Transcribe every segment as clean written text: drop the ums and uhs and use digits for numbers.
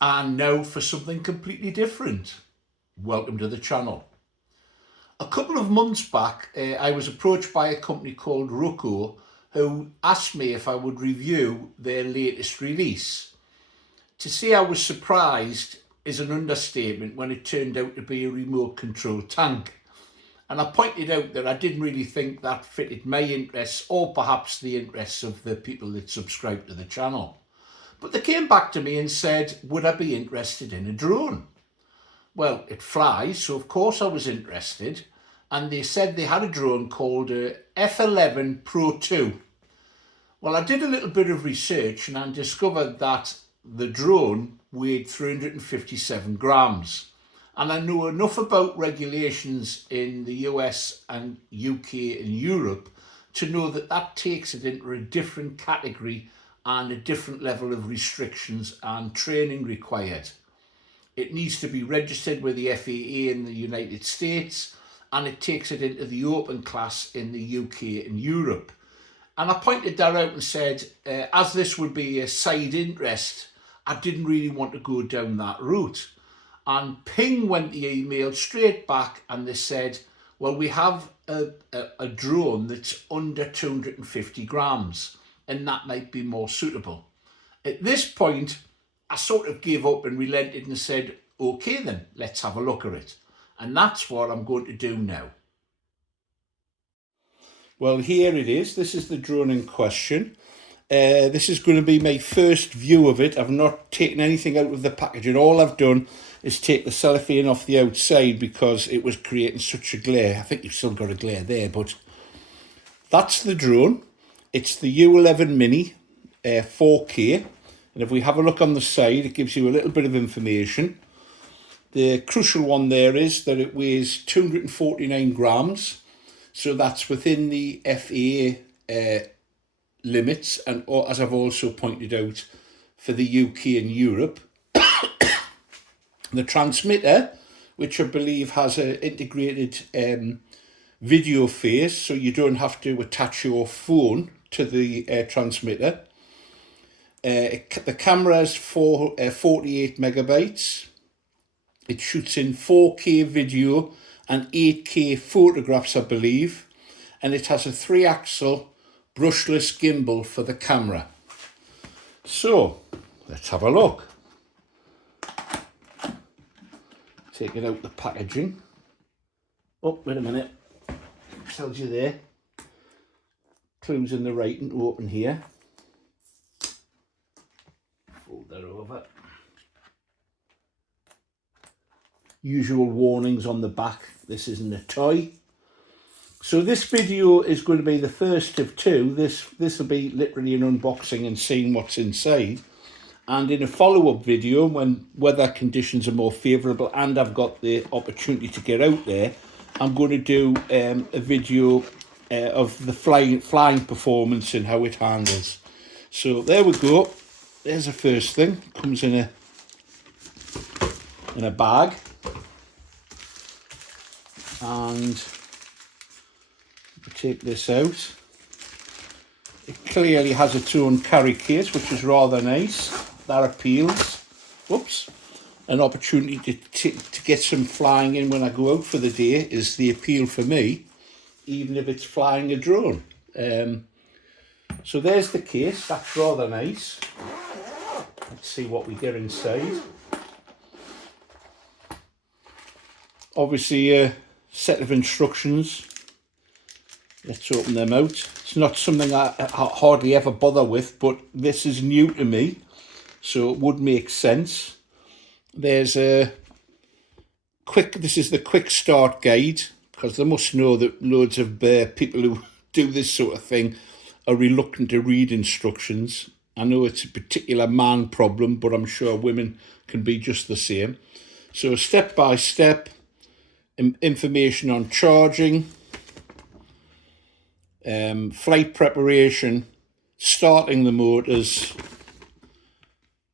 And now for something completely different. Welcome to the channel. A couple of months back, I was approached by a company called Ruko who asked me if I would review their latest release. To say I was surprised is an understatement when it turned out to be a remote control tank. And I pointed out that I didn't really think that fitted my interests or perhaps the interests of the people that subscribe to the channel. But they came back to me and said, would I be interested in a drone? Well, it flies, so of course I was interested. And they said they had a drone called a F11 Pro 2. Well, I did a little bit of research and I discovered that the drone weighed 357 grams. And I know enough about regulations in the US and UK and Europe to know that that takes it into a different category and a different level of restrictions and training required. It needs to be registered with the FAA in the United States, and it takes it into the open class in the UK and Europe. And I pointed that out and said, as this would be a side interest, I didn't really want to go down that route. And ping went the email straight back and they said, well, we have a drone that's under 250 grams and that might be more suitable. At this point, I sort of gave up and relented and said, okay then, let's have a look at it. And that's what I'm going to do now. Well, here it is. This is the drone in question. This is going to be my first view of it. I've not taken anything out of the packaging. All I've done is take the cellophane off the outside because it was creating such a glare. I think you've still got a glare there, but that's the drone. It's the U11 Mini 4K. And if we have a look on the side, it gives you a little bit of information. The crucial one there is that it weighs 249 grams. So that's within the FAA limits. And as I've also pointed out, for the UK and Europe, the transmitter, which I believe has an integrated video phase, so you don't have to attach your phone to the transmitter. The camera is 48 megabytes. It shoots in 4K video and 8K photographs, I believe. And it has a 3-axle brushless gimbal for the camera. So, let's have a look. Taking out the packaging. Oh, wait a minute. Tells you there. Clues in the writing to open here. Fold that over. Usual warnings on the back. This isn't a toy. So this video is going to be the first of two. This will be literally an unboxing and seeing what's inside. And in a follow-up video, when weather conditions are more favourable and I've got the opportunity to get out there, I'm going to do a video of the flying performance and how it handles. So there we go. There's the first thing. Comes in a bag. And if we take this out, it clearly has its own carry case, which is rather nice. That appeals. Whoops. An opportunity to get some flying in when I go out for the day is the appeal for me, even if it's flying a drone. So there's the case. That's rather nice. Let's see what we get inside. Obviously a set of instructions. Let's open them out. It's not something I hardly ever bother with, but this is new to me, so it would make sense. There's this is the quick start guide, because they must know that loads of people who do this sort of thing are reluctant to read instructions. I know it's a particular man problem, but I'm sure women can be just the same. So step by step, information on charging, flight preparation, starting the motors,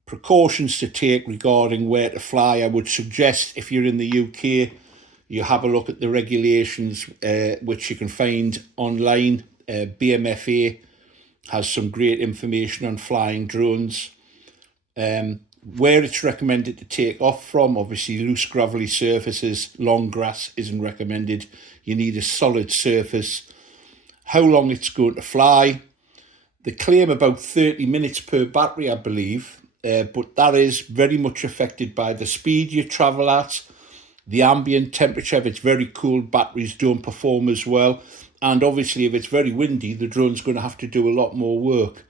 precautions to take regarding where to fly. I would suggest if you're in the UK, you have a look at the regulations, which you can find online. BMFA has some great information on flying drones. where it's recommended to take off from. Obviously, loose gravelly surfaces, long grass isn't recommended. You need a solid surface. How long it's going to fly. They claim about 30 minutes per battery, I believe, but that is very much affected by the speed you travel at, the ambient temperature. If it's very cold, batteries don't perform as well. And obviously, if it's very windy, the drone's going to have to do a lot more work.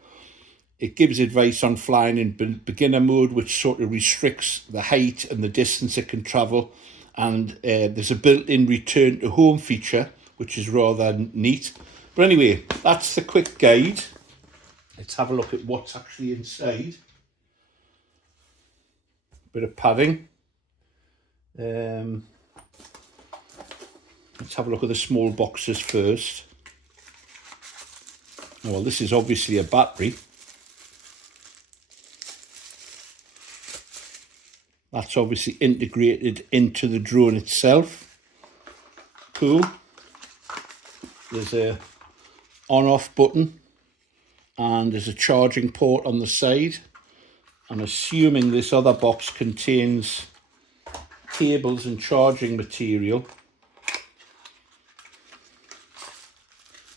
It gives advice on flying in beginner mode, which sort of restricts the height and the distance it can travel. And there's a built-in return to home feature, which is rather neat. But anyway, that's the quick guide. Let's have a look at what's actually inside. Bit of padding. Let's have a look at the small boxes first. Oh, well, this is obviously a battery. That's obviously integrated into the drone itself. Cool. There's a on-off button and there's a charging port on the side. I'm assuming this other box contains cables and charging material.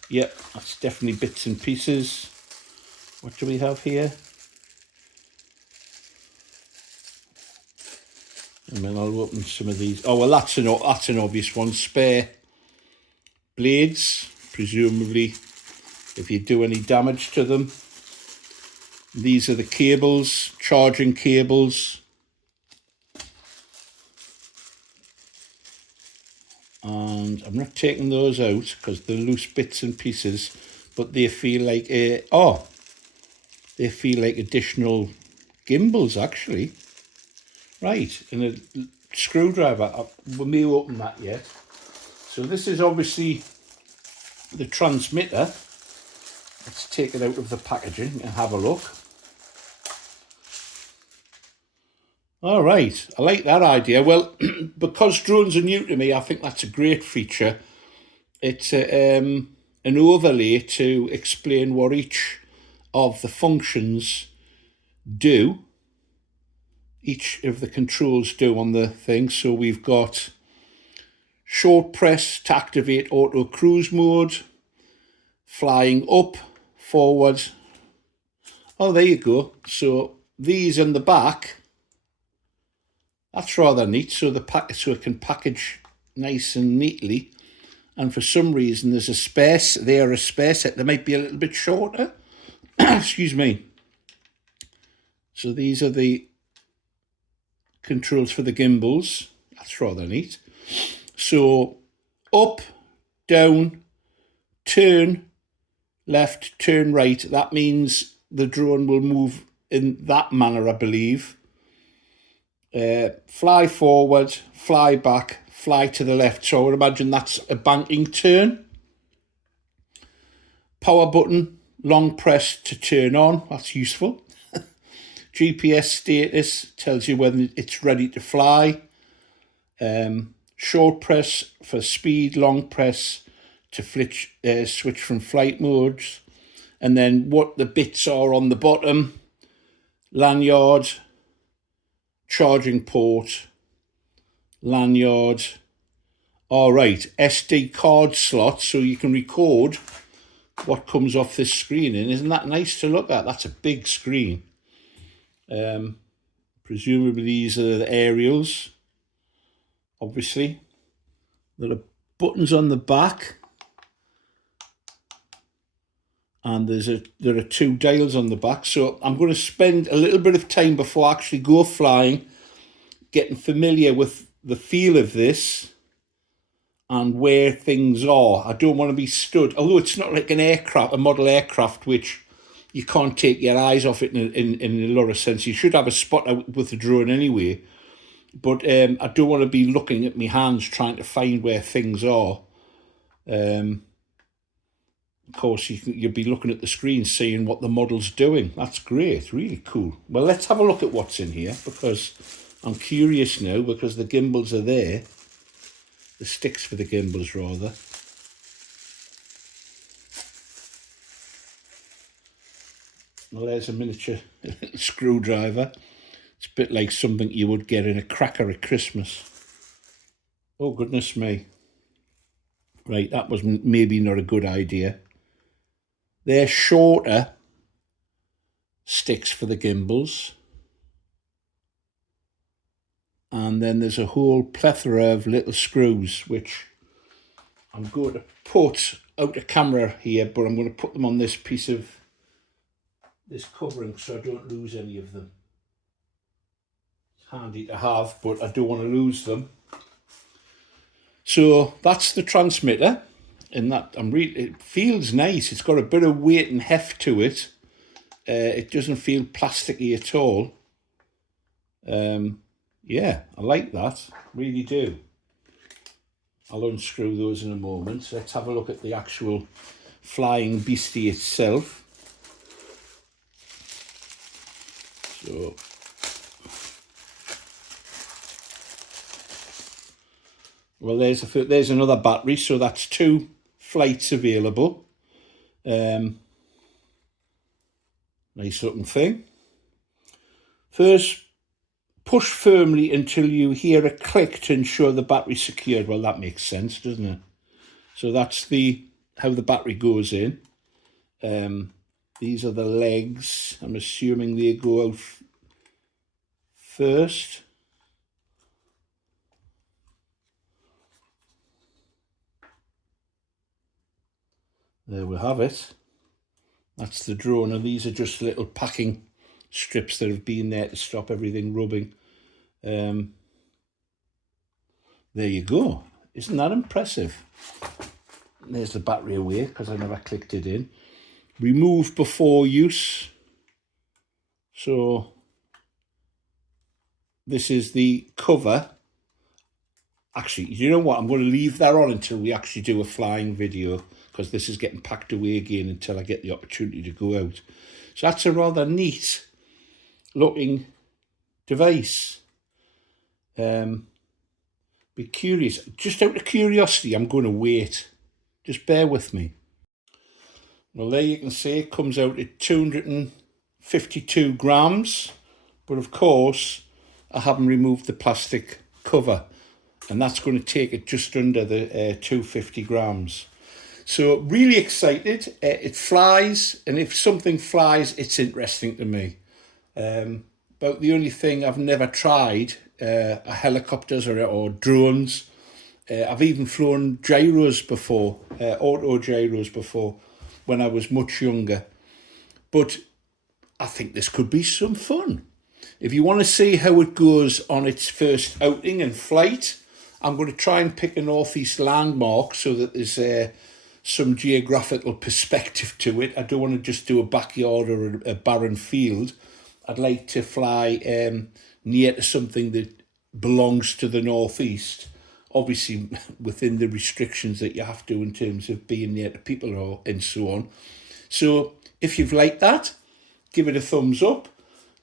Yep, that's definitely bits and pieces. What do we have here? And then I'll open some of these. Oh, well, that's an obvious one. Spare blades, presumably if you do any damage to them. These are the cables, charging cables. And I'm not taking those out because they're loose bits and pieces, but they feel like they feel like additional gimbals actually. Right, and a screwdriver. We may open that yet. So this is obviously the transmitter. Let's take it out of the packaging and have a look. All right, I like that idea. Well, because drones are new to me, I think that's a great feature. It's an overlay to explain what each of the functions do. Each of the controls do on the thing. So we've got short press to activate auto cruise mode, flying up, forward. Oh, there you go. So these in the back, that's rather neat. So so it can package nice and neatly. And for some reason, there's a spare set. They might be a little bit shorter. Excuse me. So these are the controls for the gimbals. That's rather neat. So up, down, turn left, turn right. That means the drone will move in that manner, I believe. Fly forward, fly back, fly to the left. So I would imagine that's a banking turn. Power button, long press to turn on. That's useful. GPS status tells you whether it's ready to fly. Short press for speed, long press to switch from flight modes. And then what the bits are on the bottom: lanyard, charging port, lanyard. All right, SD card slot, so you can record what comes off this screen. And isn't that nice to look at? That's a big screen. Presumably these are the aerials. Obviously, there are buttons on the back, and there are two dials on the back. So I'm going to spend a little bit of time before I actually go flying, getting familiar with the feel of this and where things are. I don't want to be stood, although it's not like a model aircraft, which you can't take your eyes off it in a lot of sense. You should have a spotter with the drone anyway. But I don't want to be looking at my hands trying to find where things are. Of course, you'll be looking at the screen, seeing what the model's doing. That's great, really cool. Well, let's have a look at what's in here, because I'm curious now, because the gimbals are there. The sticks for the gimbals, rather. Well, there's a miniature screwdriver. It's a bit like something you would get in a cracker at Christmas. Oh, goodness me. Right, that was maybe not a good idea. They're shorter sticks for the gimbals. And then there's a whole plethora of little screws, which I'm going to put out of camera here, but I'm going to put them on this piece of this covering so I don't lose any of them. It's handy to have, but I don't want to lose them. So that's the transmitter, and that it feels nice. It's got a bit of weight and heft to it. It doesn't feel plasticky at all. Yeah, I like that, really do. I'll unscrew those in a moment. Let's have a look at the actual flying beastie itself. So, well, there's another battery, so that's 2 flights available. Nice looking thing. First, push firmly until you hear a click to ensure the battery's secured. Well, that makes sense, doesn't it? So that's how the battery goes in. These are the legs. I'm assuming they go out first. There we have it. That's the drone, and these are just little packing strips that have been there to stop everything rubbing. There you go. Isn't that impressive? There's the battery away because I never clicked it in. Remove before use. So this is the cover. Actually, you know what? I'm going to leave that on until we actually do a flying video, because this is getting packed away again until I get the opportunity to go out. So that's a rather neat looking device. Be curious. Just out of curiosity, I'm going to wait. Just bear with me. Well, there you can see it comes out at 252 grams. But of course, I haven't removed the plastic cover, and that's going to take it just under the 250 grams. So really excited. It flies, and if something flies, it's interesting to me. But the only thing I've never tried are helicopters or drones. I've even flown gyros before, auto gyros before, when I was much younger. But I think this could be some fun. If you want to see how it goes on its first outing and flight, I'm going to try and pick a northeast landmark so that there's some geographical perspective to it. I don't want to just do a backyard or a barren field. I'd like to fly near to something that belongs to the northeast, obviously within the restrictions that you have to in terms of being near to people and so on. So if you've liked that, give it a thumbs up.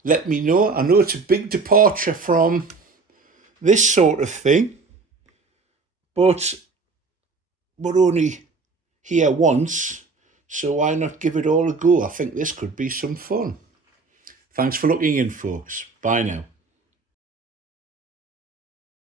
Let me know. I know it's a big departure from this sort of thing, but we're only here once, so why not give it all a go? I think this could be some fun. Thanks for looking in, folks. Bye now.